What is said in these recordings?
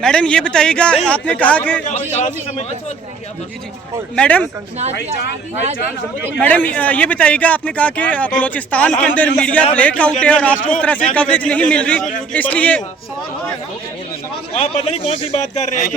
Madam ये बताइएगा, आपने कहा कि मैडम ये बताइएगा, आपने कहा कि बलूचिस्तान के अंदर मीडिया ब्लैकआउट है और आपको उस तरह से कवरेज नहीं मिल रही, इसलिए आप पता नहीं कौन सी बात कर रहे हैं।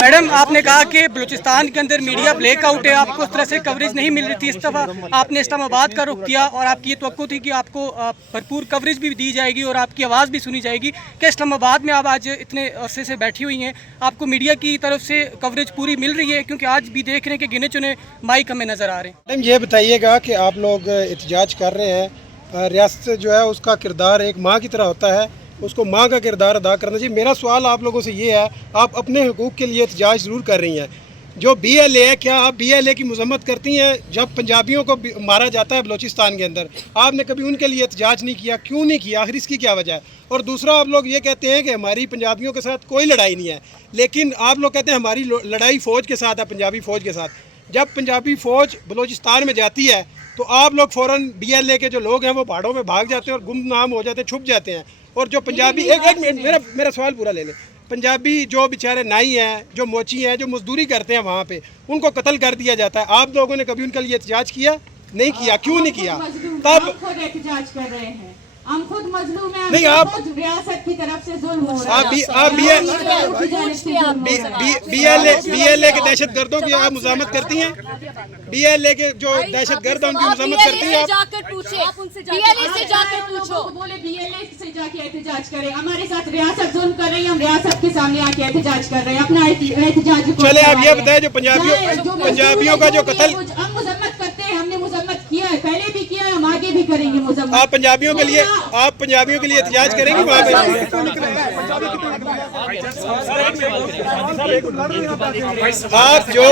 मैडम आपने कहा कि बलूचिस्तान के अंदर मीडिया ब्लैकआउट है, आपको उस तरह से कवरेज नहीं मिल रही थी। इस दफ़ा आपने इस्लामाबाद का रुख किया और आपकी ये तवक्को थी कि आपको भरपूर कवरेज भी दी जाएगी और आपकी आवाज़ भी सुनी जाएगी। कि इस्लामाबाद में आप आज इतने अरसे से बैठी हुई हैं, आपको मीडिया की तरफ से कवरेज पूरी मिल रही है? क्योंकि आज भी देख रहे हैं कि गिने चुने माइक हमें नज़र आ रहे हैं। मैडम ये बताइएगा कि आप लोग एहतजाज कर रहे हैं, रियासत जो है उसका किरदार एक माँ की तरह होता है, उसको माँ का किरदार अदा करना चाहिए। मेरा सवाल आप लोगों से ये है, आप अपने हुकूक के लिए एहतजाज ज़रूर कर रही हैं। जो BLA है, क्या आप BLA की मजम्मत करती हैं? जब पंजाबियों को मारा जाता है बलूचिस्तान के अंदर, आपने कभी उनके लिए एहतजाज नहीं किया, क्यों नहीं किया? आखिर इसकी क्या वजह है? और दूसरा, आप लोग ये कहते हैं कि हमारी पंजाबियों के साथ कोई लड़ाई नहीं है, लेकिन आप लोग कहते हैं हमारी लड़ाई फ़ौज के साथ है, पंजाबी फ़ौज के साथ। जब पंजाबी फ़ौज बलूचिस्तान में जाती है तो आप लोग फ़ौरन BLA के जो लोग हैं वो पहाड़ों में भाग जाते हैं और गुमनाम हो जाते हैं, छुप जाते हैं। और जो पंजाबी एक मिनट मेरा सवाल पूरा ले लें। पंजाबी जो बेचारे नाई हैं, जो मोची हैं, जो मजदूरी करते हैं वहाँ पे, उनको कत्ल कर दिया जाता है। आप लोगों ने कभी उनके लिए एहतजाज किया? नहीं किया। क्यों नहीं किया? तब खुद एहतजाज कर रहे हैं, हम खुद मजलूम हैं, नहीं, आप रियासत की तरफ से जुल्म हो रहा है। आप BLA के दहशत गर्दों की आप मुज़ाहमत करती हैं? BLA के जो दहशत गर्द हैं उनकी मुज़ाहमत करती हैं? BLA से जाकर पूछो, बोले BLA से जाके एहतजाज करें। हमारे साथ रियासत जुल्म कर रही है, हम रियासत के सामने आके एहतजाज कर रहे हैं, अपना एहतजाज। चले आप ये बताएं, जो पंजाबियों का जो कत्ल, हम मुजम्मत करते हैं, हमने मुजम्मत किया है, पहले भी किया है, हम आगे भी करेंगे मुजम्मत। आप पंजाबियों के लिए एहतजाज करेंगे वहाँ पे? आप जो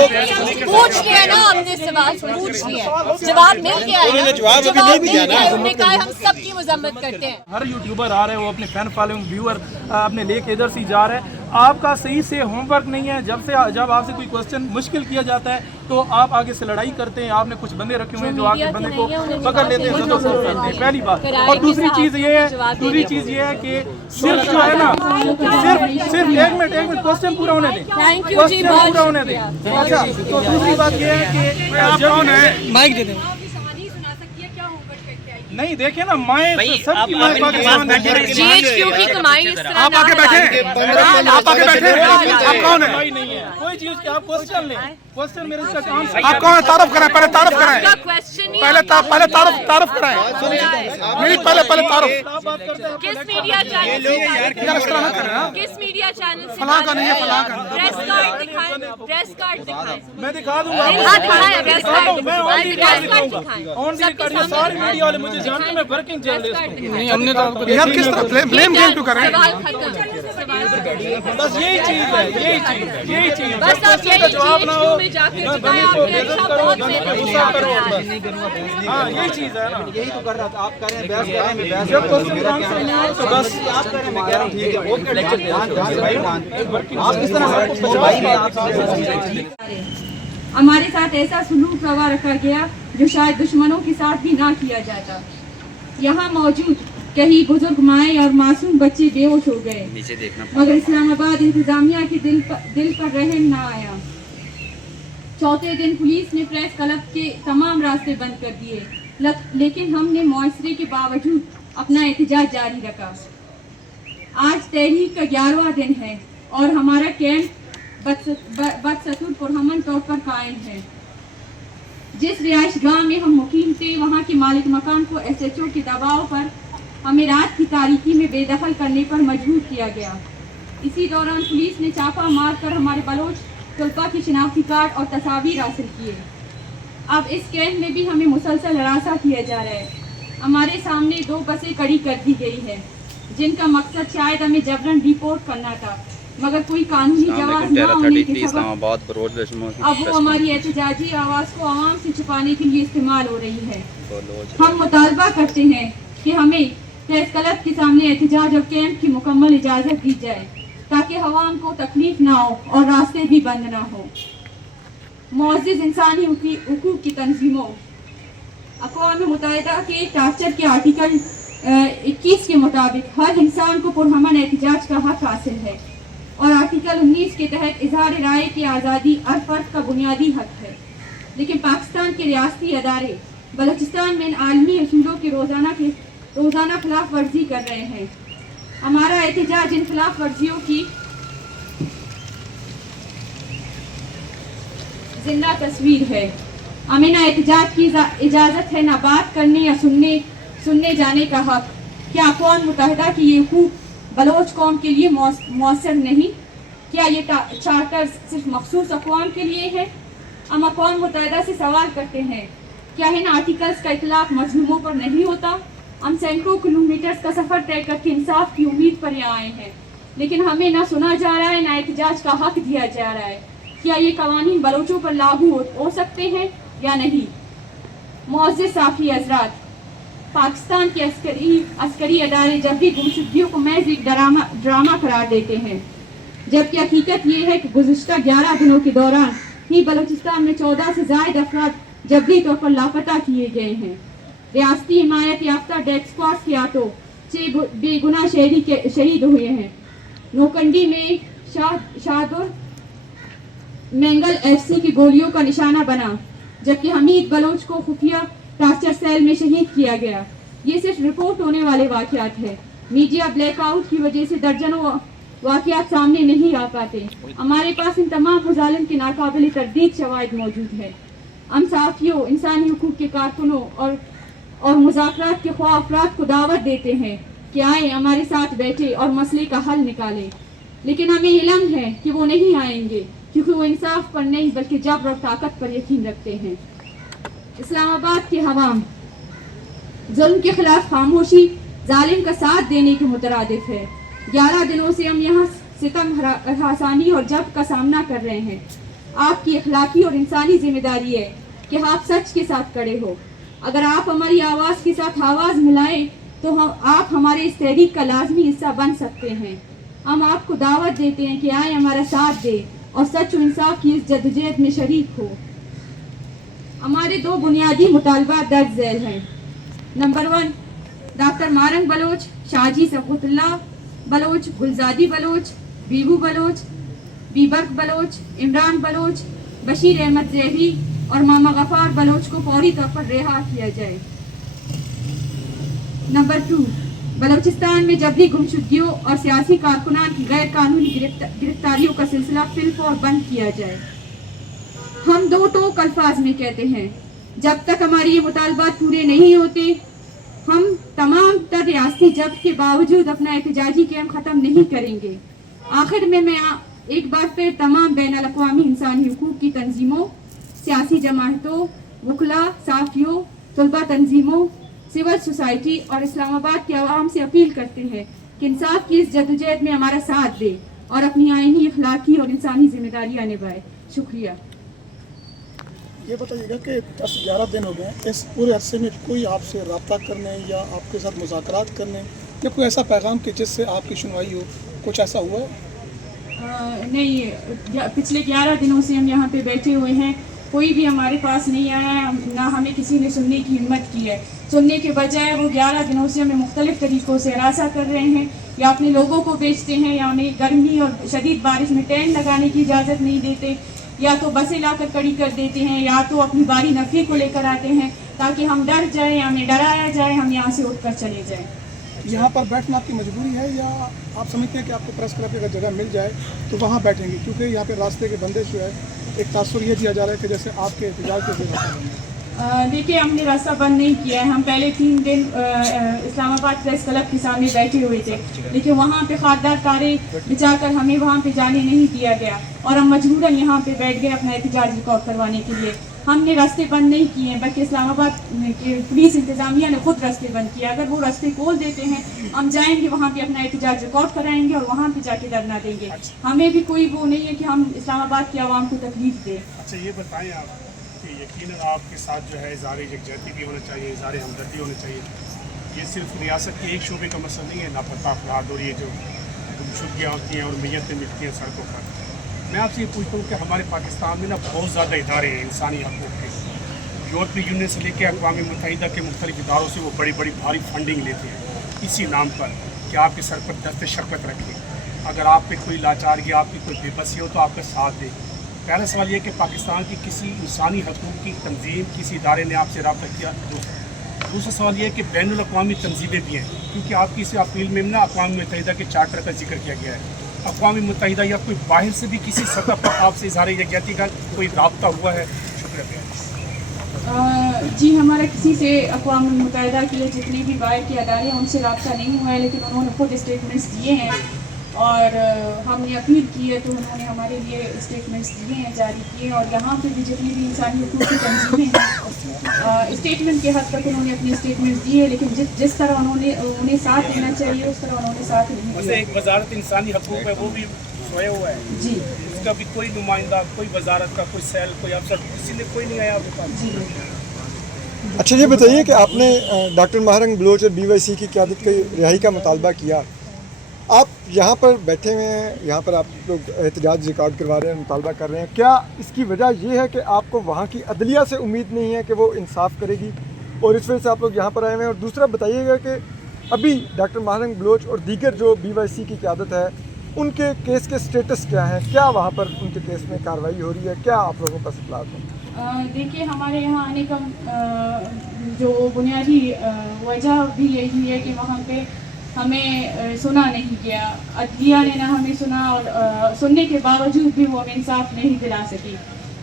पूछ लिया ना, हमने सवाल पूछ लिया, जवाब मिल गया। उन्होंने जवाब अभी नहीं दिया ना। हमने कहा हम सबकी मजम्मत करते हैं। हर यूट्यूबर आ रहे हैं, वो अपने फैन फॉलोइंग व्यूअर अपने लेके इधर से जा रहे हैं। आपका सही से होमवर्क नहीं है। जब आपसे कोई क्वेश्चन मुश्किल किया जाता है तो आप आगे से लड़ाई करते हैं। आपने कुछ बंदे रखे हुए हैं जो आगे बंदे को पकड़ लेते हैं, पहली बात। और दूसरी चीज़ ये है कि सिर्फ जो है ना, सिर्फ एक मिनट क्वेश्चन पूरा होने दें, क्वेश्चन पूरा होने दें। अच्छा, तो दूसरी बात ये है कि आप कौन है? माइक दे दें। नहीं, देखे ना, माएँ सबकी माएँ पाकिस्तान में GHQ की कमाई इस तरह आप आके बैठे, आप कौन है? कोई चीज की आप क्वेश्चन लें, क्वेश्चन मेरे से काम से। आप कौन है? तारुफ कराएं, पहले तारुफ कराएं, क्वेश्चन पहले तारुफ कराएं। नहीं, पहले तारुफ। किस मीडिया चैनल से? किस मीडिया चैनल से? फलां का नहीं है, फलां का। प्रेस कार्ड दिखाएं, प्रेस कार्ड दिखाएं। मैं दिखा दूंगा। हाँ, दिखाएं, प्रेस कार्ड मैं ऑन दिखाएं। दिखाऊंगा। सारे मीडिया वाले मुझे जानते हैं, मैं वर्किंग जर्नलिस्ट हूँ। नहीं, हमने तो आपको यार किस तरह ब्लेम गेम क्यों करें? सवाल खत्म। बस यही चीज है, यही चीज। बस आप यही जवाब ना हो, में जाके बताएं, आपने अच्छा बहुत मेहनत किया आपने आज। हाँ, यही चीज है ना। यही तो कर रहा था, आप कह रहे हैं बहस कर रहे हैं, मैं बहस जब क्वेश्चन आंसर नहीं हो तो बस आप कह रहे हैं, मैं कह रहा हूँ ठीक है, वो लेक्चर दे आप किस तरह सबको बचवाई में आप हमारे साथ ऐसा सलूक रवा रखा गया जो शायद दुश्मनों के साथ भी ना किया जाता। यहाँ मौजूद कई बुजुर्ग माएँ और मासूम बच्चे बेहोश हो गए, मगर इस्लामाबाद इंतजामिया के दिल पर रहम ना आया। चौथे दिन पुलिस ने प्रेस क्लब के तमाम रास्ते बंद कर दिए, लेकिन हमने मुआसरे के बावजूद अपना एहतजाज जारी रखा। आज तहरीक का 11वां दिन है और हमारा कैंप बदसतूर पुरअमन तौर पर कायम है। जिस रिहाइश गाह में हम मुकीम थे, वहाँ के मालिक मकान को SHO के दबाव पर हमें रात की तारीकी में बेदखल करने पर मजबूर किया गया। इसी दौरान पुलिस ने चापा मार कर हमारे बलोच तलबा की शिनाख्ती कार्ड और तस्वीर हासिल किए। अब इस कैंप में भी हमें मुसलसल हरासा किया जा रहा है। हमारे सामने 2 बसें खड़ी कर दी गई है, जिनका मकसद शायद हमें जबरन रिपोर्ट करना था, मगर कोई कानूनी जवाब न होने के सबब अब वो हमारी एहतजाजी आवाज़ को आवाम से छुपाने के लिए इस्तेमाल हो रही है। हम मुतालबा करते हैं कि हमें प्रेस क्लब के सामने एहतजाज और कैंप की मुकम्मल इजाज़त दी जाए, ताकि अवाम को तकलीफ ना हो और रास्ते भी बंद ना हो। मुअज़्ज़िज़ इंसानी हुकूक की तंजीमों, अक़वाम मुत्तहिदा के चार्टर के आर्टिकल 21 के मुताबिक हर इंसान को पुरअमन एहतजाज का हक हासिल है और आर्टिकल 19 के तहत इजहार राय की आज़ादी हर फर्द का बुनियादी हक है। लेकिन पाकिस्तान के रियासती अदारे बलूचिस्तान में इन आलमी असूलों की रोज़ाना खिलाफ वर्जी कर रहे हैं। हमारा एहतजाज इन खिलाफ वर्जियों की जिंदा तस्वीर है। हमें ना एहतजाज की इजाज़त है, ना बात करने या सुनने जाने का हक। क्या अक़वाम मुत्तहिदा की ये हुकूक बलोच कौम के लिए मौसर नहीं? क्या ये चार्टर सिर्फ मखसूस अक़वाम के लिए है? हम अक़वाम मुत्तहिदा से सवाल करते हैं, क्या इन आर्टिकल्स का इतलाक़ मज़लूमों पर नहीं होता? हम सैकड़ों किलोमीटर्स का सफ़र तय करके इंसाफ की उम्मीद पर यहाँ आए हैं, लेकिन हमें ना सुना जा रहा है, ना एहतजाज का हक दिया जा रहा है। क्या ये कवानीन बलोचों पर लागू हो सकते हैं या नहीं? मुअज़्ज़िज़ साफ़ी हज़रात, पाकिस्तान के अस्करी अदारे जब भी गुमशुदगियों को महज एक ड्रामा करार देते हैं, जबकि हकीकत ये है कि गुज़िश्ता 11 दिनों के दौरान ही बलूचिस्तान में 14 से ज़ायद अफराद जबरी तौर पर लापता किए गए हैं। रियासती हिमायत याफ्ता डेथ स्क्वाड के हाथों 6 बेगुनाह शहीद हुए हैं। नोकंडी में शाहदुर मैंगल FC की गोलियों का निशाना बना, जबकि हमीद बलोच को खुफिया टार्चर सेल में शहीद किया गया। ये सिर्फ रिपोर्ट होने वाले वाक़यात है। मीडिया ब्लैकआउट की वजह से दर्जनों वाक़यात सामने नहीं आ पाते। हमारे पास इन तमाम मुज़ालिम के नाकाबिल तरदीद शवाहिद मौजूद है। हम साफियों, इंसानी हुकूक के कारकुनों और मुज़ाकरात के ख्वाह अफराद को दावत देते हैं कि आए हमारे साथ बैठे और मसले का हल निकालें, लेकिन हमें इल्म है कि वो नहीं आएंगे, क्योंकि वो इंसाफ पर नहीं बल्कि जबर और ताकत पर यकीन रखते हैं। इस्लामाबाद के हवाम जुल्म के खिलाफ खामोशी जालिम का साथ देने के मुतरादिफ है। 11 दिनों से हम यहाँ सितम, हरासानी और जब्र का सामना कर रहे हैं। आपकी अखलाकी और इंसानी जिम्मेदारी है कि आप सच के साथ खड़े हो। अगर आप हमारी आवाज़ के साथ आवाज़ मिलाएं तो आप हमारे इस तहरीक का लाजमी हिस्सा बन सकते हैं। हम आपको दावत देते हैं कि आए हमारा साथ दे और सच और इंसाफ की इस जद्दोजहद में शरीक हो। हमारे 2 बुनियादी मुतालबा दर्ज झैल हैं। नंबर 1, डॉक्टर मारंग बलोच, शाहजी सफ़ुतुल्ला बलोच, गुलजादी बलोच, बीबू बलोच, बीबर्क बलोच, इमरान बलोच, बशीर अहमद ज़हरी और मामा गफ़ार बलोच को फौरी तौर पर रिहा किया जाए। नंबर 2, बलूचिस्तान में जबरी गुमशुदगियों और सियासी कारकुनान की गैर कानूनी गिरफ्तारियों का सिलसिला फिलफौर बंद किया जाए। हम 2 टोक अल्फाज में कहते हैं, जब तक हमारे ये मुतालबात पूरे नहीं होते, हम तमाम तर रियासती जब्र के बावजूद अपना एहतजाजी कैम ख़त्म नहीं करेंगे। आखिर में मैं एक बार फिर तमाम बैनुल अक़वामी इंसानी हुकूक की तंजीमों, सियासी जमातों, वकला, साफियों, तलबा तंजीमों, सिविल सोसाइटी और इस्लामाबाद के अवाम से अपील करते हैं कि इंसाफ की इस जद्दोजहद में हमारा साथ दे और अपनी आईनी, अखलाकी और इंसानी जिम्मेदारियाँ निभाए। शुक्रिया। ये बताइएगा कि 10-11 दिन हो गए, इस पूरे अरसे में कोई आपसे रब्ता करने या आपके साथ मुज़ाकरात करने या कोई ऐसा पैगाम कि जिससे आपकी सुनवाई हो, कुछ ऐसा हुआ है? नहीं, पिछले 11 दिनों से हम यहाँ पे बैठे हुए हैं, कोई भी हमारे पास नहीं आया है, ना हमें किसी ने सुनने की हिम्मत की है। सुनने के बजाय वो 11 दिनों से हमें मुख्तलिफ़ तरीक़ों से हरासा कर रहे हैं, या अपने लोगों को बेचते हैं, या उन्हें गर्मी और शदीद बारिश में टेंट लगाने की इजाज़त नहीं देते, या तो बसें लाकर खड़ी कर देते हैं, या तो अपनी बारी नफ़ी को लेकर आते हैं ताकि हम डर जाएं, हमें डराया जाए, हम यहाँ से उठकर चले जाएं। यहाँ पर बैठना आपकी मजबूरी है या आप समझते हैं कि आपको प्रेस क्लब अगर जगह मिल जाए तो वहाँ बैठेंगे? क्योंकि यहाँ पे रास्ते के बंदे जो है, एक तासुर ये दिया जा रहा है कि जैसे आपके एहतजाज के लिए। देखिए, हमने रास्ता बंद नहीं किया है। हम पहले 3 दिन इस्लामाबाद प्रेस क्लब के सामने बैठे हुए थे, लेकिन वहाँ पे खारदार कारें बिछाकर हमें वहाँ पे जाने नहीं दिया गया और हम मजबूरन यहाँ पे बैठ गए अपना एहतजाज रिकॉर्ड करवाने के लिए। हमने रास्ते बंद नहीं किए हैं, बल्कि इस्लामाबाद के पुलिस इंतज़ामिया ने खुद रास्ते बंद किया। अगर वो रास्ते खोल देते हैं, हम जाएंगे वहाँ पे अपना एहतजाज रिकॉर्ड कराएंगे और वहाँ पे जाके धरना देंगे। हमें भी कोई वो नहीं है कि हम इस्लामाबाद की आवाम को तकलीफ दें। अच्छा, ये बताएं आप कि यकीनन आपके साथ जो है इज़हार यकजहती भी होना चाहिए, इज़हार हमदर्दी होना चाहिए। ये सिर्फ रियासत के एक शोबे का मसला नहीं है, लापता अफराद और ये जो गुमशुदगियाँ होती हैं और मैयतें मिलती हैं सड़कों पर। मैं आपसे ये पूछता हूँ कि हमारे पाकिस्तान में ना बहुत ज़्यादा इदारे हैं इंसानी हक़ूक़ के। यूरोपीय यूनियन से लेकर अक़वाम मुत्तहिदा के मुख्तलिफ़ इदारों से वो बड़ी बड़ी भारी फंडिंग लेते हैं। इसी नाम पर कि आपके सर पर दस्त शफ़क़त रखें। अगर आप पे कोई लाचारगी, आपकी कोई बेबसी हो तो आपका साथ दे। पहला सवाल ये कि पाकिस्तान की किसी इंसानी हकूक़ की तंजीम, किसी इदारे ने आपसे रब्ता किया? दूसरा सवाल ये है कि बैनुल अक़वामी तंजीमें भी हैं, क्योंकि आपकी इस अपील में ना अक़वाम मुत्तहिदा के चार्टर का जिक्र किया गया है। अक़वाम मुत्तहिदा या कोई बाहर से भी किसी सतह पर आपसे इज़हार यकजहती का कोई रब्ता हुआ है? शुक्रिया। जी, हमारा किसी से अक़वाम मुत्तहिदा के जितने भी बाहर के अदारे हैं उनसे रब्ता नहीं हुआ है, लेकिन उन्होंने खुद स्टेटमेंट्स दिए हैं और हमने अपील की है तो उन्होंने हमारे लिए स्टेटमेंट्स दिए हैं, जारी किए हैं। और यहाँ पे भी जितनी भी इंसानी हकूक़ की तंजीमें हैं स्टेटमेंट के हद तक उन्होंने अपने स्टेटमेंट्स दिए, लेकिन जिस तरह उन्हें साथ देना चाहिए उस तरह उन्होंने साथ नहीं दिया। एक वजारत इंसानी हकूक़ है, वो भी सोया हुआ है जी, उसका भी कोई नुमाइंदा, कोई वजारत का, कोई सेल, कोई अफसर, किसी ने कोई नहीं आया आपके पास? जी। अच्छा, ये बताइए कि आपने डॉक्टर माहरंग बलोच और BYC की क़यादत की रिहाई का मुतालबा किया। आप यहाँ पर बैठे हुए हैं, यहाँ पर आप लोग एहतजाज रिकॉर्ड करवा रहे हैं, मुतालबा कर रहे हैं। क्या इसकी वजह ये है कि आपको वहाँ की अदलिया से उम्मीद नहीं है कि वो इंसाफ करेगी और इस वजह से आप लोग यहाँ पर आए हुए हैं? और दूसरा बताइएगा कि अभी डॉक्टर माहरंग बलोच और दीगर जो BYC की क़यादत है उनके केस के स्टेटस क्या हैं? क्या वहाँ पर उनके केस में कार्रवाई हो रही है? क्या आप लोगों का इत्तलात है? देखिए, हमारे यहाँ आने का जो बुनियादी वजह भी यही है कि वहाँ पे हमें सुना नहीं गया, अदलिया ने ना हमें सुना और सुनने के बावजूद भी वो हमें इंसाफ नहीं दिला सकी।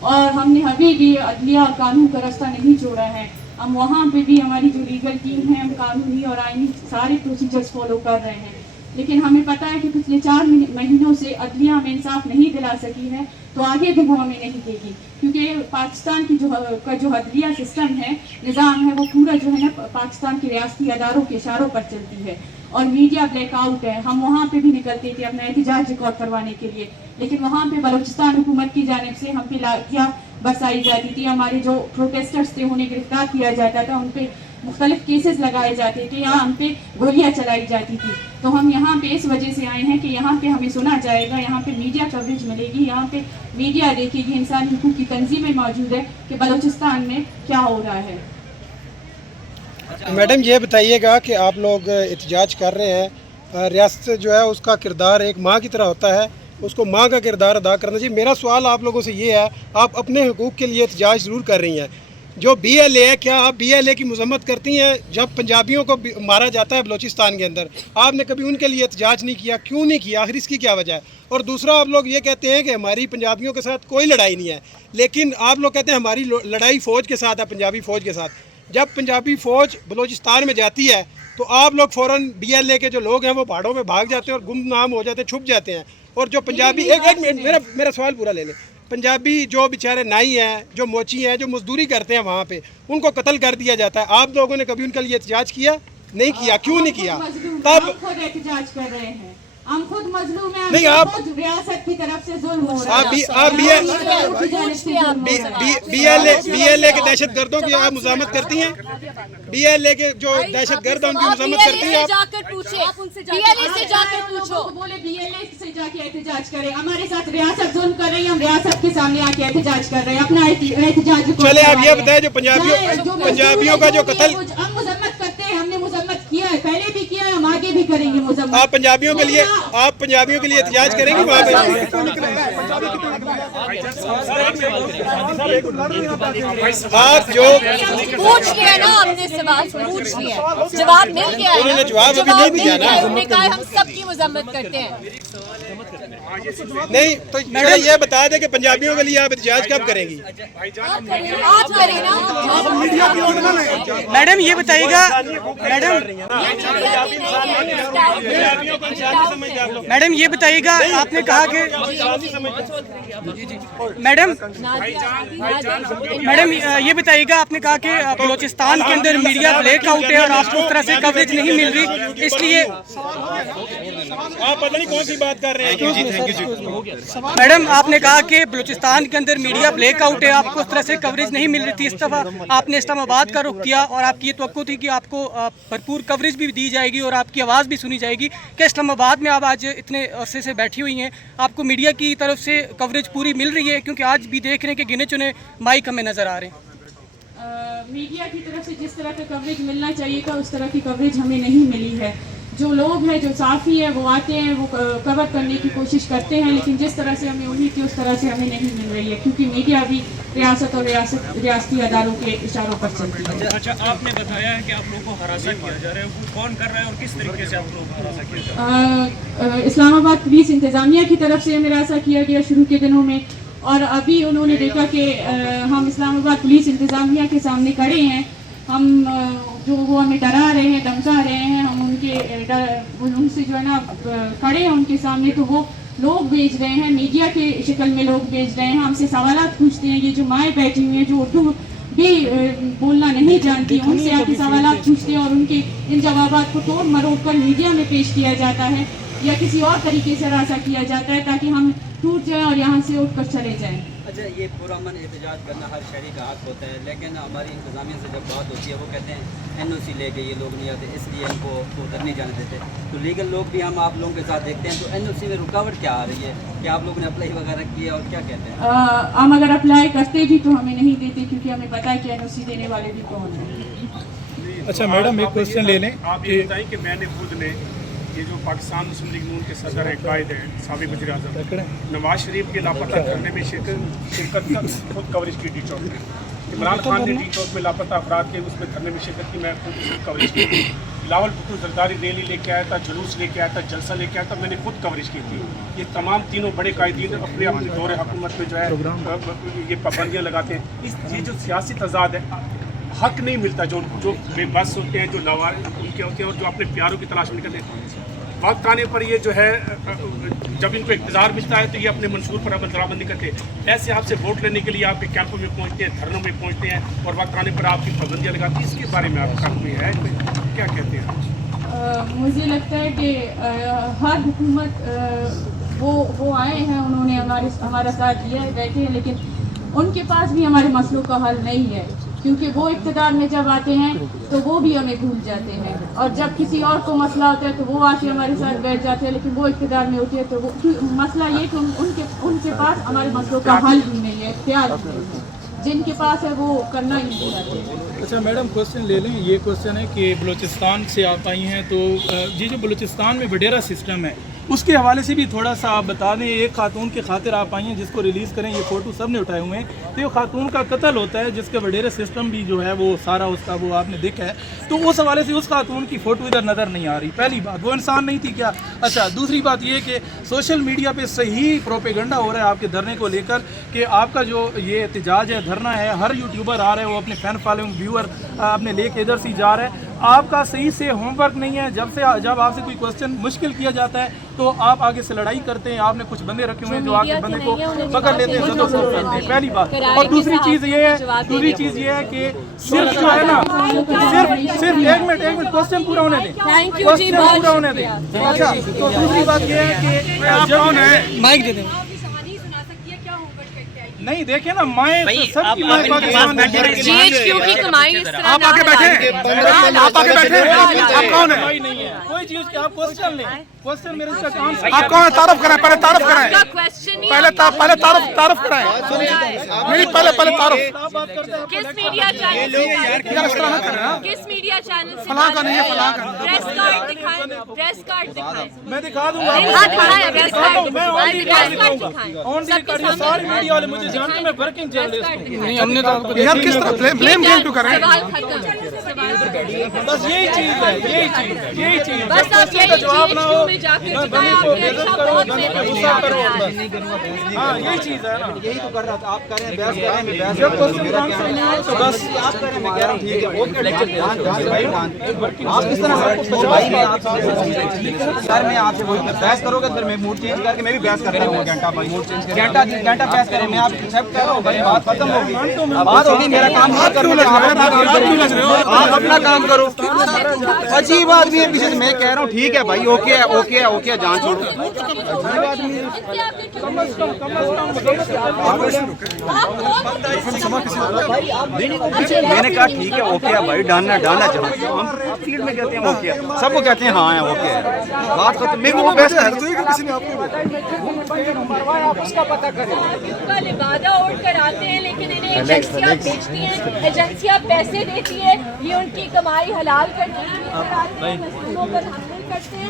और हमने अभी भी अदलिया और कानून का रास्ता नहीं छोड़ा है। हम वहाँ पे भी हमारी जो लीगल टीम है, हम कानूनी और आईनी सारे प्रोसीजर्स फॉलो कर रहे हैं, लेकिन हमें पता है कि पिछले 4 महीनों से अदलिया हमें इंसाफ नहीं दिला सकी है, तो आगे भी वो हमें नहीं देगी। क्योंकि पाकिस्तान की जो अदलिया सिस्टम है, निज़ाम है, वो पूरा जो है ना पाकिस्तान के रियासती अदारों के इशारों पर चलती है। और मीडिया ब्लैकआउट है। हम वहाँ पे भी निकलते थे अपना एहतजाज रिकॉर्ड करवाने के लिए, लेकिन वहाँ पे बलूचिस्तान हुकूमत की जानिब से हम पे लाठियाँ बरसाई जाती थी। हमारे जो प्रोटेस्टर्स थे उन्हें गिरफ्तार किया जाता था, उन पे मुख्तलिफ केसेस लगाए जाते थे, यहाँ हम पे गोलियाँ चलाई जाती थी। तो हम यहाँ पे इस वजह से आए हैं कि यहाँ पे हमें सुना जाएगा, यहाँ पे मीडिया कवरेज मिलेगी, यहाँ पे मीडिया देखेगी, इंसानी हुकूक की तंजीमें मौजूद है कि बलूचिस्तान में क्या हो रहा है। मैडम, ये बताइएगा कि आप लोग एहतजाज कर रहे हैं, रियासत जो है उसका किरदार एक माँ की तरह होता है, उसको माँ का किरदार अदा करना चाहिए। मेरा सवाल आप लोगों से ये है, आप अपने हुकूक के लिए एहतजाज ज़रूर कर रही हैं। जो BLA है, क्या आप BLA की मजम्मत करती हैं? जब पंजाबियों को मारा जाता है बलूचिस्तान के अंदर, आपने कभी उनके लिए एहतजाज नहीं किया, क्यों नहीं किया? आखिर इसकी क्या वजह है? और दूसरा, आप लोग ये कहते हैं कि हमारी पंजाबियों के साथ कोई लड़ाई नहीं है, लेकिन आप लोग कहते हैं हमारी लड़ाई फ़ौज के साथ है, पंजाबी फ़ौज के साथ। जब पंजाबी फ़ौज बलूचिस्तान में जाती है तो आप लोग फ़ौरन BLA के जो लोग हैं वो पहाड़ों में भाग जाते हैं और गुमनाम हो जाते हैं, छुप जाते हैं। और जो पंजाबी एक मिनट मेरा सवाल पूरा ले लें। पंजाबी जो बेचारे नाई हैं, जो मोची हैं, जो मजदूरी करते हैं वहाँ पे, उनको कत्ल कर दिया जाता है। आप लोगों ने कभी उनके लिए एहतजाज किया? नहीं किया। क्यों नहीं किया? तब खुद एहतजाज कर रहे हैं, हम खुद मजलूम हैं, नहीं, आप रियासत की तरफ से जुल्म हो रहा है। आप BLA के दहशत गर्दों की आप मुज़ामत करती हैं? BLA के जो दहशत गर्द हैं उनकी मुज़ामत करती हैं आप? जाकर पूछे, BLA से जाकर पूछो। बोले BLA से जाके एहतजाज करें, हमारे साथ रियासत जुल्म कर रही है, हम रियासत के सामने आके एहतजाज कर रहे हैं, अपना एहतजाज। चले, आप ये बताएं, जो पंजाबियों का जो कत्ल, हम मुजम्मत करते हैं, हमने मुजम्मत किया है, पहले भी किया है, हम आगे भी करेंगे मुजम्मत। आप पंजाबियों के लिए एहतजाज करेंगे वहाँ पे? आप जो पूछ लिया ना, हमने सवाल पूछ लिया, जवाब मिल गया है। उन्होंने जवाब अभी नहीं दिया ना। उन्होंने कहा हम सबकी मजम्मत करते हैं। नहीं, तो चलो ये बता दें कि पंजाबियों के लिए आप एहतजाज कब करेंगी? आप करें ना। मैडम ये बताइएगा, मैडम ये बताइएगा, आपने कहा कि मैडम ये बताइएगा, आपने कहा कि बलूचिस्तान के अंदर मीडिया ब्लैकआउट है और आपको उस तरह से कवरेज नहीं मिल रही, इसलिए आप पता नहीं कौन सी बात कर रहे हैं। मैडम आपने कहा कि बलूचिस्तान के अंदर मीडिया ब्लैकआउट है, आपको उस तरह से कवरेज नहीं मिल रही थी। इस दफ़ा आपने इस्लामाबाद का रुख किया और आपकी ये तवक्को थी कि आपको भरपूर कवरेज भी दी जाएगी और आपकी आवाज़ भी सुनी जाएगी। कि इस्लामाबाद में आप आज इतने अरसे से बैठी हुई हैं, आपको मीडिया की तरफ से कवरेज पूरी मिल रही है? क्योंकि आज भी देख रहे हैं कि गिने चुने माइक हमें नज़र आ रहे हैं। मीडिया की तरफ से जिस तरह का कवरेज मिलना चाहिए था उस तरह की कवरेज हमें नहीं मिली है। जो लोग हैं, जो साफ़ी है, वो आते हैं, वो कवर करने की कोशिश करते हैं, लेकिन जिस तरह से हमें उम्मीद थी उस तरह से हमें नहीं मिल रही है, क्योंकि मीडिया भी रियासत और रियासती अदालों के इशारों पर चलती है। अच्छा, आपने बताया है कि आप लोगों को हरासा किया जा रहा है, वो कौन कर रहा है और किस तरीके से आप लोगों को हरासा किया जा रहा है? इस्लामाबाद पुलिस इंतज़ामिया की तरफ से हमें हरासा किया गया शुरू के दिनों में, और अभी उन्होंने देखा कि हम इस्लामाबाद पुलिस इंतज़ामिया के सामने खड़े हैं, हम जो वो हमें डरा रहे हैं, धमका रहे हैं, हम उनसे जो है ना खड़े हैं उनके सामने, तो वो लोग भेज रहे हैं, मीडिया के शक्ल में लोग भेज रहे हैं, हमसे सवालात पूछते हैं। ये जो माएँ बैठी हुई हैं जो उर्दू भी बोलना नहीं जानती, उनसे आके सवालात पूछते हैं और उनके इन जवाबात को तोड़ मरोड़ कर मीडिया में पेश किया जाता है या किसी और तरीके से हरासा किया जाता है ताकि हम टूट जाएं और यहाँ से उठ कर चले जाएं। अच्छा, ये पुरअमन एहतजाज करना हर शहरी का हक होता है, लेकिन हमारी इंतज़ामिया से जब बात होती है वो कहते हैं NOC लेके ये लोग नहीं आते, इसलिए इनको उधर नहीं जाने देते। तो लीगल लोग भी हम आप लोगों के साथ देखते हैं, तो NOC में रुकावट क्या आ रही है? क्या आप लोगों ने अप्लाई वगैरह किया और क्या कहते हैं? हम अगर अप्लाई करते भी तो हमें नहीं देते, क्योंकि हमें पता है कि NOC देने वाले भी कौन है। अच्छा मैडम, एक क्वेश्चन ले लें। आप ये बताएं कि मैंने खुद ने ये जो पाकिस्तान मुस्लिम लीग नून के सदर हैं, कायद हैं, साबिक़ वज़ीर आज़म नवाज शरीफ के लापता करने में शिरकत का खुद कवरेज की टी चौक में, इमरान खान ने टी चौक में लापता अफराद के उसमें धरने में शिरकत की, मैं खुद उसकी कवरेज की थी। बिलावल भुट्टो जरदारी रैली लेके आया था, जुलूस लेके आया था, जलसा लेके आया था, मैंने खुद कवरेज की थी। ये तमाम तीनों बड़े कायदीन अपने अपने दौरे हुकूमत में जो है ये पाबंदियाँ लगाते हैं। ये जो सियासी तजाद है, हक नहीं मिलता जो बेबस होते हैं, जो लवार उनके होते हैं और जो अपने प्यारों की तलाश में निकलते हैं। वक्त आने पर ये जो है जब इनको इक़्तिदार मिलता है तो ये अपने मंशूर पर अमल दरामद नहीं करते। ऐसे आपसे वोट लेने के लिए आपके कैंपों में पहुंचते हैं, धरनों में पहुंचते हैं और वक्त आने पर आपकी पाबंदियाँ लगाती हैं। इसके बारे में आपका कोई है, क्या कहते हैं? मुझे लगता है कि हर हुकूमत वो आए हैं, उन्होंने हमारा साथ दिया है, बैठे हैं, लेकिन उनके पास भी हमारे मसलों का हल नहीं है, क्योंकि वो इक़्तिदार में जब आते हैं तो वो भी हमें भूल जाते हैं, और जब किसी और को मसला होता है तो वो आके हमारे साथ बैठ जाते हैं, लेकिन वो इक़्तिदार में होती है तो वो मसला ये कि उनके पास हमारे मसलों का हल भी नहीं है, इख्तियार भी नहीं है, जिनके पास है वो करना ही नहीं चाहते। अच्छा मैडम, क्वेश्चन ले लें। ये क्वेश्चन है कि बलूचिस्तान से आप आई हैं, तो ये जो बलूचिस्तान में वडेरा सिस्टम है उसके हवाले से भी थोड़ा सा आप बता दें। एक खातून के खातिर आप आई हैं जिसको रिलीज़ करें, ये फ़ोटो सब ने उठाए हुए हैं, तो ये खातून का कत्ल होता है जिसके वडेरा सिस्टम भी जो है वो सारा उसका वो आपने देखा है, तो उस हवाले से उस खातून की फ़ोटो इधर नज़र नहीं आ रही। पहली बात, वो इंसान नहीं थी क्या? अच्छा, दूसरी बात ये कि सोशल मीडिया पे सही प्रोपेगेंडा हो रहा है आपके धरने को लेकर कि आपका जो ये एहतजाज है, धरना है, हर यूट्यूबर आ रहा है, वो अपने फ़ैन फॉलोइंग व्यूअर अपने लेके इधर से जा रहा है, आपका सही से होमवर्क नहीं है। जब आपसे कोई क्वेश्चन मुश्किल किया जाता है तो आप आगे से लड़ाई करते हैं। आपने कुछ बंदे रखे हुए हैं जो आगे बंदे को पकड़ लेते हैं, जबरदस्त करते हैं, पहली बात। और दूसरी चीज़ ये है कि सिर्फ जो है ना, सिर्फ एक मिनट क्वेश्चन पूरा होने दें, क्वेश्चन पूरा होने दें। अच्छा, तो दूसरी बात ये है कि आप कौन है, माइक दे दें। नहीं, देखिए ना, माएँ सबकी माएँ पाकिस्तान में GHQ की कमाई इस तरह आप आगे बैठे, आप आगे बैठे, आप कौन है? कोई चीज की आप क्वेश्चन लें, क्वेश्चन मेरे से काम से आप कौन है? तारुफ कराएं, पहले तारुफ कराएं, पहले तारुफ कराएं, नहीं पहले तारुफ। किस मीडिया चैनल किस मीडिया चैनल से फलां का नहीं है, फलां का। प्रेस कार्ड दिखाएं। मैं दिखा दूंगा, ऑन दी कार्ड सारी मीडिया वाले मुझे जानते हैं, मैं वर्किंग जर्नलिस्ट हूं। नहीं, हमने तो आपको यार किस तरह ब्लेम गेम क्यों कर रहे हैं? बस यही चीज है, यही चीज बस आप यही जवाब ना हो, में जाके जिताया आपने, अच्छा बहुत हाँ यही चीज है ना, यही तो कर रहा था। आप कह रहे हैं बहस कर रहे हैं, मैं बहस जब क्वेश्चन आंसर नहीं हो तो बस आप कह रहे हैं, मैं कह रहा हूं ठीक है, ओके आप किस तरह भाई मैं आपसे सर मैं आपसे बहस करोगे फिर मैं मूड चेंज करके मैं भी बहस कर रहा हूँ घंटा भाई, घंटा बहस करें, मैं आप एक्सेप्ट कर रहा हूँ भाई, बात खत्म होगी, बात होगी, मेरा काम आप अपना काम करो। अजीब आदमी है पीछे से, मैं कह रहा हूँ ठीक है भाई, ओके है, ओके है, ओके है, जान छोड़ो। अजीब आदमी है। मैंने कहा ठीक है, ओके है भाई, डालना चाहते हैं हम, फील्ड में कहते हैं ओके है, सबको कहते हैं हाँ है, ओके है, बात खत्म। मेरे को बेस्ट है, किसी ने आपको उसका पता करें। लिबादा ओढ़ कर आते हैं, लेकिन इन्हें एजेंसियां बेचती हैं, एजेंसियां पैसे देती है, ये उनकी कमाई हलाल करती है, मजदूरों पर हमले करते हैं।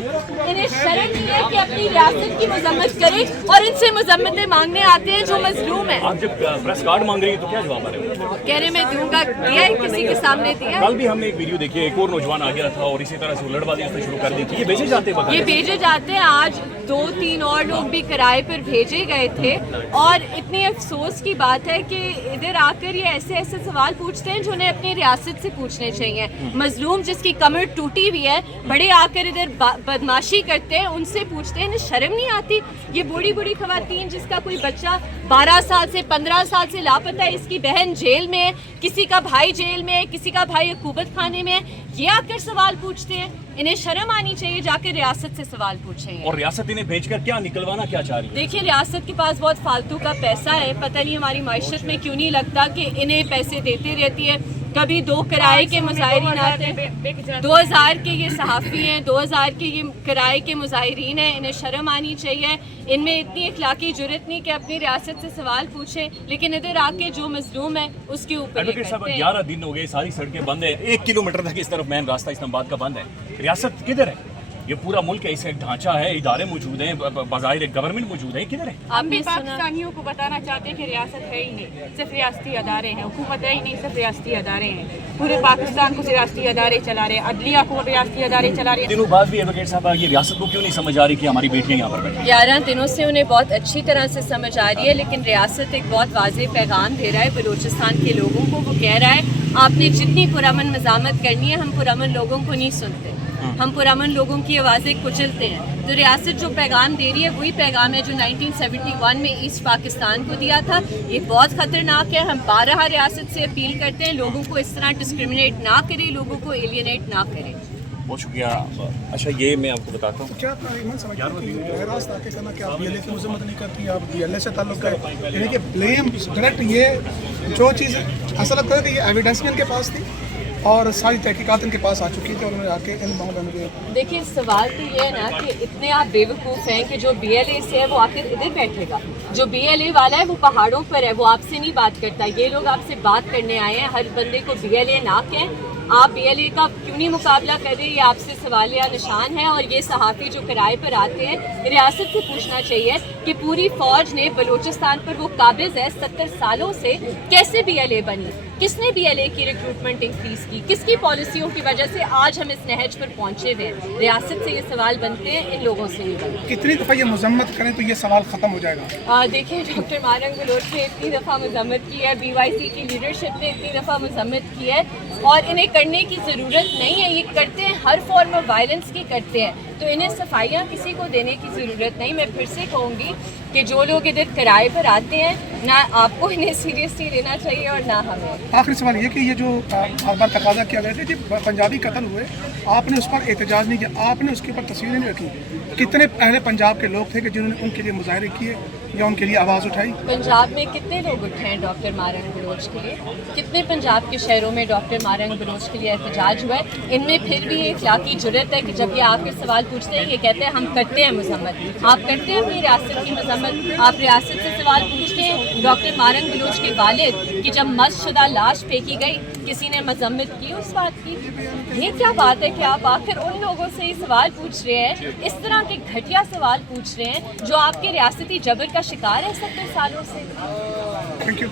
इन्हें शर्म नहीं है कि अपनी रियासत की मजम्मत करें और इनसे मजम्मतें मांगने आते हैं जो मजलूम है। आप जब प्रेस कार्ड मांग रही है तो क्या जवाब आ रहे हैं? कह रहे मैं दूंगा, दिया है, किसी के सामने दिया। कल भी हमने एक वीडियो देखी है, एक और नौजवान आ गया था और इसी तरह से लड़बाजी उसने शुरू कर दी थी। ये भेजे जाते हैं, ये भेजे जाते हैं। आज 2-3 और लोग भी किराए पर भेजे गए थे और इतनी अफसोस की बात है कि इधर आकर ये ऐसे ऐसे सवाल पूछते हैं जो उन्हें अपनी रियासत से पूछने चाहिए। मजलूम जिसकी कमर टूटी हुई है, बड़े आकर इधर बदमाशी करते हैं, उनसे पूछते हैं, इन्हें शर्म नहीं आती? ये बूढ़ी बूढ़ी खवातीन जिसका कोई बच्चा 12 साल से 15 साल से लापता है, इसकी बहन जेल में है, किसी का भाई जेल में है, किसी का भाई हुकूमत खाने में है, ये आकर सवाल पूछते हैं। इन्हें शर्म आनी चाहिए, जाकर रियासत से सवाल पूछें। और रियासत इन्हें भेजकर क्या निकलवाना क्या चाह रही है? देखिए, रियासत के पास बहुत फालतू का पैसा है, पता नहीं हमारी माइशत में क्यों नहीं लगता कि इन्हें पैसे देती रहती है। कभी 2 किराए के मुजाहिरीन आते हैं, 2000 के ये सहाफ़ी हैं, 2000 के ये किराए के मुजाहिरीन हैं। इन्हें शर्म आनी चाहिए, इनमें इतनी इखलाकी जुर्रत नहीं कि अपनी रियासत से सवाल पूछें, लेकिन इधर आके जो मजलूम है उसके ऊपर ये करते हैं। 11 दिन हो गए, सारी सड़कें बंद है, 1 किलोमीटर तक इस तरफ मेन रास्ता इस्लामाबाद का बंद है। रियासत किधर है? ये पूरा मुल्क ऐसे ढांचा है, इदारे मौजूद हैं, बाज़ाहिर गवर्नमेंट मौजूद है, किधर है? आपने पाकिस्तानियों को बताना चाहते हैं कि रियासत है ही नहीं, सिर्फ रियासती अदारे हैं, हुकूमत है ही नहीं, सिर्फ रियासती अदारे हैं। पूरे पाकिस्तान को रियासती अदारे चला रहे हैं, अदलिया को रियासती अदारे चला रहे हैं। दिनों बाद भी एडवोकेट साहब ये रियासत को क्यों नहीं समझ आ रही कि हमारी बेटियां यहाँ पर बैठी? 11 दिनों से उन्हें बहुत अच्छी तरह से समझ आ रही है, लेकिन रियासत एक बहुत वाज़ेह पैगाम दे रहा है बलूचिस्तान के लोगों को। वो कह रहा है आपने जितनी पुरअमन मज़ामत करनी है, हम पुरअमन लोगों को नहीं सुनते, हम पुरअमन लोगों की आवाज़ें कुचलते हैं। तो रियासत जो पैगाम दे रही है वही पैगाम है जो 1971 में ईस्ट पाकिस्तान को दिया था। ये बहुत ख़तरनाक है। हम बारहा रियासत से अपील करते हैं लोगों को इस तरह डिस्क्रिमिनेट ना करें, लोगों को एलियनेट ना करें। बहुत शुक्रिया। अच्छा, ये मैं आपको बताता हूँ, क्या तारीमन समझते हैं कि बरह रास्त आके कहना कि आप BLA की मजम्मत नहीं करती, आप BLA से ताल्लुक़ है, यानी कि ब्लेम डायरेक्ट ये जो चीज़ ऐसा लगता है कि ये एविडेंस भी इनके पास थी और सारी तहकीकात इनके पास आ चुकी थी और उन्होंने आके इन मामलों में। देखिए, सवाल तो ये है ना कि इतने आप बेवकूफ़ हैं कि जो BLA से है वो आकर इधर बैठेगा, जो BLA वाला है वो पहाड़ों पर है, वो आपसे नहीं बात करता। ये लोग आपसे बात करने आए हैं, हर बंदे को BLA ना कहें। आप BLA का क्यों नहीं मुकाबला कर रहे, ये आपसे सवाल या निशान है। और ये सहाफ़ी जो किराए पर आते हैं, रियासत से पूछना चाहिए कि पूरी फ़ौज ने बलूचिस्तान पर वो काबिज़ है 70 सालों से, कैसे BLA बनी, किसने BLA की रिक्रूटमेंट इंक्रीज़ की, किसकी पॉलिसियों की वजह से आज हम इस नहज पर पहुँचे हुए हैं। रियासत से ये सवाल बनते हैं, इन लोगों से नहीं बनते। कितनी दफ़ा ये मजम्मत करें तो ये सवाल ख़त्म हो जाएगा? देखिए, डॉक्टर मारंग बलोच ने इतनी दफ़ा मजम्मत की है, BYC की लीडरशिप ने इतनी दफ़ा मजम्मत की है और इन्हें करने की ज़रूरत नहीं है। ये करते हैं, हर फॉर्म ऑफ वायलेंस की करते हैं, तो इन्हें सफाइयाँ किसी को देने की ज़रूरत नहीं। मैं फिर से कहूँगी कि जो लोग इधर किराए पर आते हैं, ना आपको इन्हें सीरियसली लेना चाहिए और ना हमें। आखिरी सवाल ये कि ये जो हर बार तकाजा किया गया था कि पंजाबी कत्ल हुए, आपने उस पर एहतजाज नहीं किया, आपने उसके ऊपर तस्वीरें नहीं रखी। कितने पहले पंजाब के लोग थे कि जिन्होंने उनके लिए मुजाहरे किए या उनके लिए आवाज़ उठाई? पंजाब में कितने लोग उठे हैं डॉक्टर मारंग बलोच के लिए? कितने पंजाब के शहरों में डॉक्टर मारंग बलोच के लिए एहतजाज हुआ है? इनमें फिर भी ये इखलाकी जुर्रत है कि जब ये आकर सवाल पूछते हैं, ये कहते हैं हम करते हैं मजम्मत। आप करते हैं अपनी रियासत की मजम्मत? आप रियासत से सवाल पूछते हैं? डॉक्टर मारंग बलोच के वालिद की जब मस्शुदा लाश फेंकी गई, किसी ने मजम्मत की उस बात की? ये क्या बात है कि आप आखिर उन लोगों से ये सवाल पूछ रहे हैं, इस तरह के घटिया सवाल पूछ रहे हैं जो आपके रियासती जबर का शिकार है 70 सालों से। Thank you.